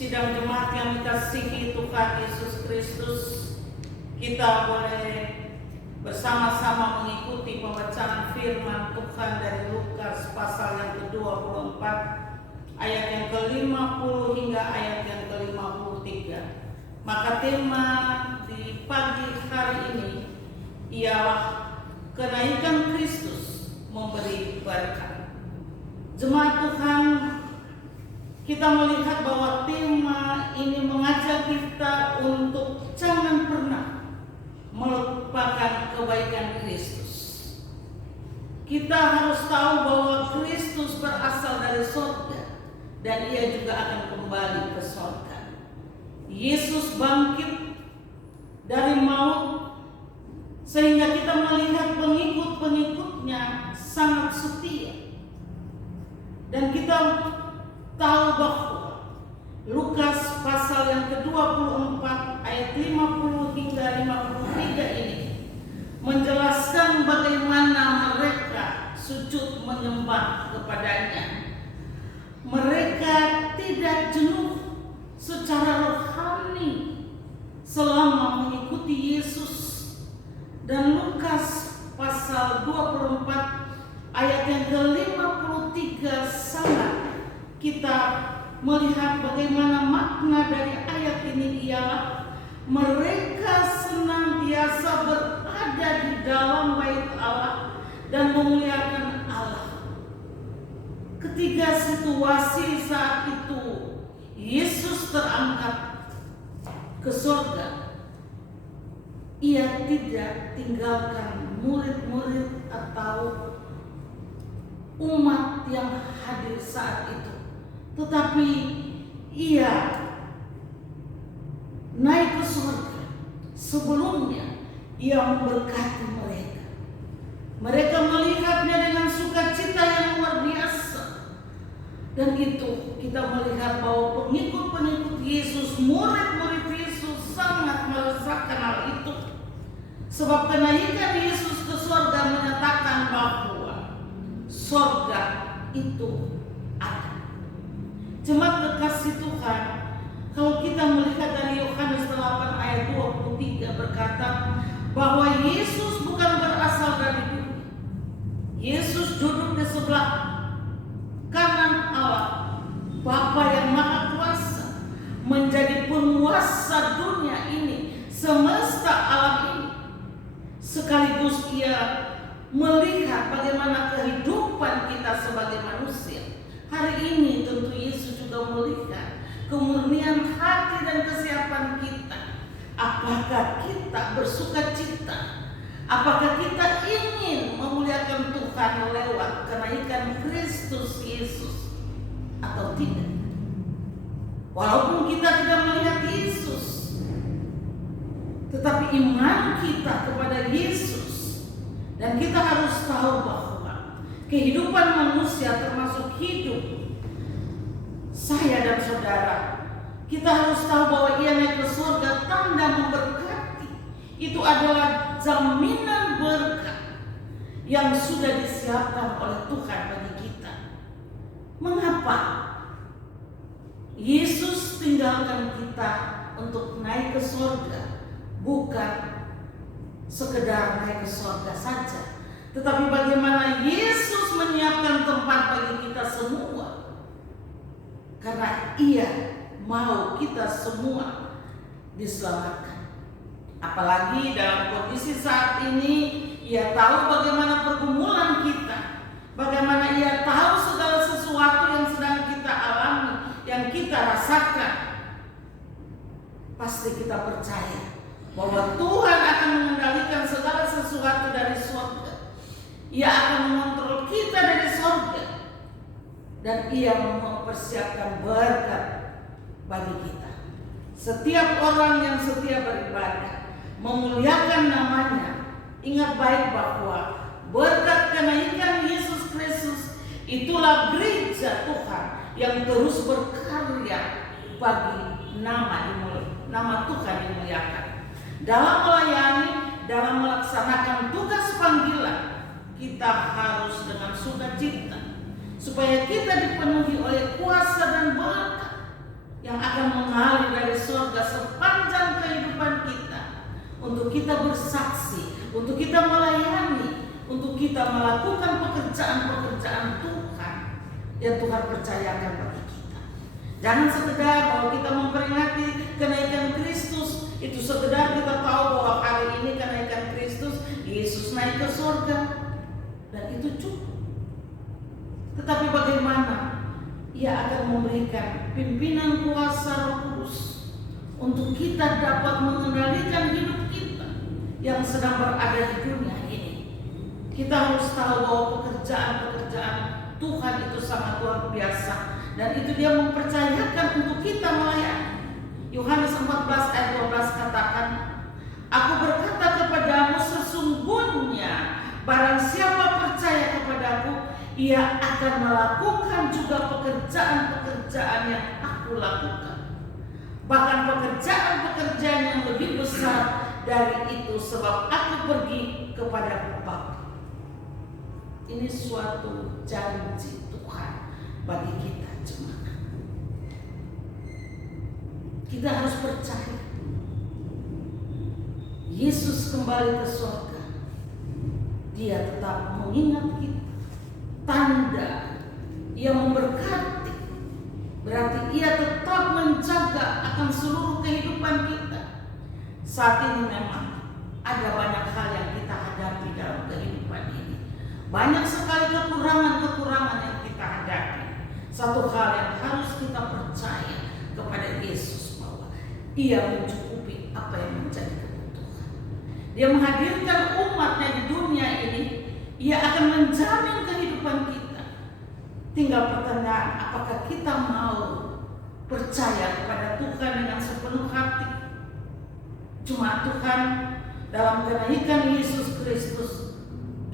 Sidang jemaat yang dikasihi Tuhan Yesus Kristus, kita boleh bersama-sama mengikuti pembacaan firman Tuhan dari Lukas pasal yang ke-24 ayat yang ke-50 hingga ayat yang ke-53. Maka tema di pagi hari ini ialah kenaikan Kristus memberi berkat. Jemaat Tuhan, kita melihat bahwa tema ini mengajak kita untuk jangan pernah melupakan kebaikan Kristus. Kita harus tahu bahwa Kristus berasal dari surga dan ia juga akan kembali ke surga. Yesus bangkit dari maut sehingga kita melihat pengikut-pengikutnya sangat setia. Dan kita tahu bahwa Lukas pasal yang ke-24 ayat 50 hingga 53 ini menjelaskan bagaimana mereka sujud menyembah kepadanya. Mereka tidak jenuh secara rohani selama mengikuti Yesus. Dan Lukas pasal 24 ayat yang ke-53 sangat kita melihat bagaimana makna dari ayat ini ialah mereka senantiasa berada di dalam bait Allah dan memuliakan Allah. Ketiga situasi saat itu Yesus terangkat ke surga, ia tidak tinggalkan murid-murid atau umat yang hadir saat itu, tetapi ia naik ke surga. Sebelumnya ia memberkati mereka. Mereka melihatnya dengan sukacita yang luar biasa. Dan itu kita melihat bahwa pengikut-pengikut Yesus, murid-murid Yesus sangat merasakan hal itu. Sebab kenaikan Yesus ke surga menyatakan bahwa surga itu ada. Jemaat kekasih Tuhan, kalau kita melihat dari Yohanes 8 ayat 23 berkata bahwa Yesus bukan berasal dari dunia. Yesus duduk di sebelah kanan Allah, Bapa yang Maha Kuasa, menjadi penguasa dunia ini, semesta alam ini. Sekaligus ia melihat bagaimana kehidupan kita sebagai manusia. Hari ini tentu Yesus juga melihat kemurnian hati dan kesiapan kita. Apakah kita bersuka cita? Apakah kita ingin memuliakan Tuhan lewat kenaikan Kristus Yesus atau tidak? Walaupun kita tidak melihat Yesus, tetapi iman kita kepada Yesus. Dan kita harus tahu bahwa kehidupan manusia termasuk hidup saya dan saudara, kita harus tahu bahwa ia naik ke surga tanda memberkati. Itu adalah jaminan berkat yang sudah disiapkan oleh Tuhan bagi kita. Mengapa Yesus tinggalkan kita untuk naik ke surga? Bukan sekedar naik ke surga saja, tetapi bagaimana Yesus menyiapkan tempat bagi kita semua. Karena ia mau kita semua diselamatkan. Apalagi dalam kondisi saat ini, ia tahu bagaimana pergumulan kita, bagaimana ia tahu segala sesuatu yang sedang kita alami, yang kita rasakan. Pasti kita percaya bahwa Tuhan akan mengendalikan segala sesuatu dari surga. Ia akan mengontrol kita dari surga. Dan ia mempersiapkan berkat bagi kita. Setiap orang yang setia beribadah, memuliakan namanya, ingat baik bahwa berkat kenaikan Yesus Kristus itulah gereja Tuhan yang terus berkarya bagi nama Tuhan dimuliakan. Dalam melayani, dalam melaksanakan tugas panggilan, kita harus dengan sukacita supaya kita dipenuhi oleh kuasa dan berkat. yang akan mengalir dari surga sepanjang kehidupan kita, untuk kita bersaksi, untuk kita melayani, untuk kita melakukan pekerjaan-pekerjaan Tuhan yang Tuhan percayakan bagi kita. Jangan sekedar bahwa kita memperingati kenaikan Kristus, itu sekedar kita tahu bahwa hari ini kenaikan Kristus, Yesus naik ke surga, dan itu cukup. Tetapi bagaimana Ia akan memberikan pimpinan kuasa Roh Kudus untuk kita dapat mengendalikan hidup kita yang sedang berada di dunia ini. Kita harus tahu bahwa pekerjaan-pekerjaan Tuhan itu sangat luar biasa, dan itu Dia mempercayakan untuk kita melayani. Yohanes 14 ayat 12 katakan, "Aku berkata kepadamu, sesungguhnya barang siapa percaya kepadaku, ia akan melakukan juga pekerjaan-pekerjaan yang aku lakukan. Bahkan pekerjaan-pekerjaan yang lebih besar dari itu, sebab aku pergi kepada Bapa." Ini suatu janji Tuhan bagi kita jemaat. Kita harus percaya Yesus kembali ke surga. Dia tetap mengingat kita. Tanda Ia memberkati, berarti Ia tetap menjaga akan seluruh kehidupan kita. Saat ini memang ada banyak hal yang kita hadapi dalam kehidupan ini. Banyak sekali kekurangan-kekurangan yang kita hadapi. Satu hal yang harus kita percaya kepada Yesus, bahwa Ia mencukupi apa yang menjadi kebutuhan. Dia menghadirkan umat-Nya di dunia ini. Ia akan menjamin kehidupan kita. Tinggal pertanyaan, apakah kita mau percaya kepada Tuhan dengan sepenuh hati? Cuma Tuhan, dalam kenaikan Yesus Kristus,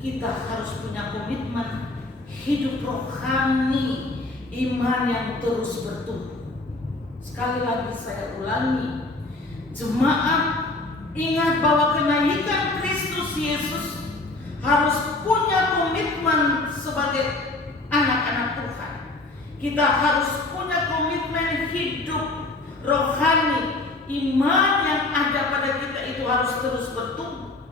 kita harus punya komitmen hidup rohani, iman yang terus bertumbuh. Sekali lagi saya ulangi, jemaat, ingat bahwa kenaikan Kristus Yesus harus punya komitmen sebagai anak-anak Tuhan. Kita harus punya komitmen hidup rohani, iman yang ada pada kita itu harus terus bertumbuh,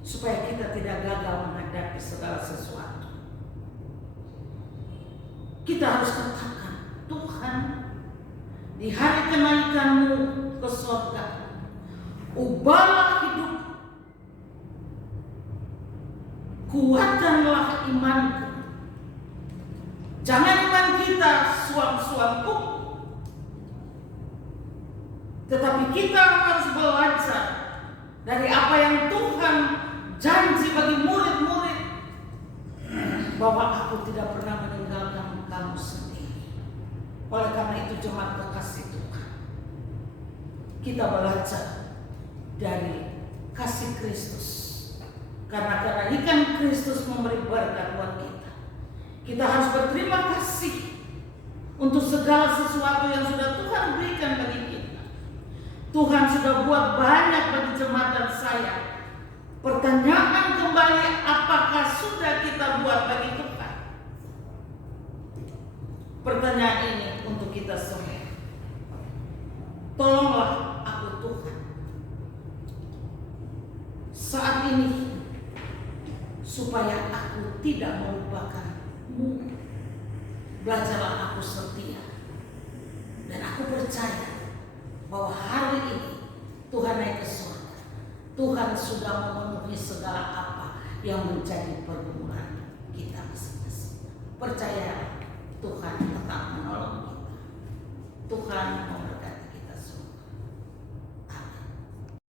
supaya kita tidak gagal menghadapi segala sesuatu. Kita harus katakan, Tuhan, di hari kenaikan-Mu ke surga, ubahlah hidup, kuatkanlah imanku. Jangan iman kita suam-suamku, tetapi kita harus belajar dari apa yang Tuhan janji bagi murid-murid, bahwa aku tidak pernah meninggalkan kamu sendiri. Oleh karena itu, jemaat kekasih Tuhan, kita belajar dari kasih Kristus, karena kenaikan Kristus memberi berkat buat kita. Kita harus berterima kasih untuk segala sesuatu yang sudah Tuhan berikan bagi kita. Tuhan sudah buat banyak bagi jemaat dan saya. Pertanyaan kembali, apakah sudah kita buat bagi Tuhan? Pertanyaan ini untuk kita semua. Tolonglah aku Tuhan, saat ini, supaya aku tidak melupakan-Mu. Belajarlah aku setia, dan aku percaya bahwa hari ini Tuhan naik ke surga. Tuhan sudah memenuhi segala apa yang menjadi pergumulan kita masing-masing. Percaya Tuhan tetap menolong kita. Tuhan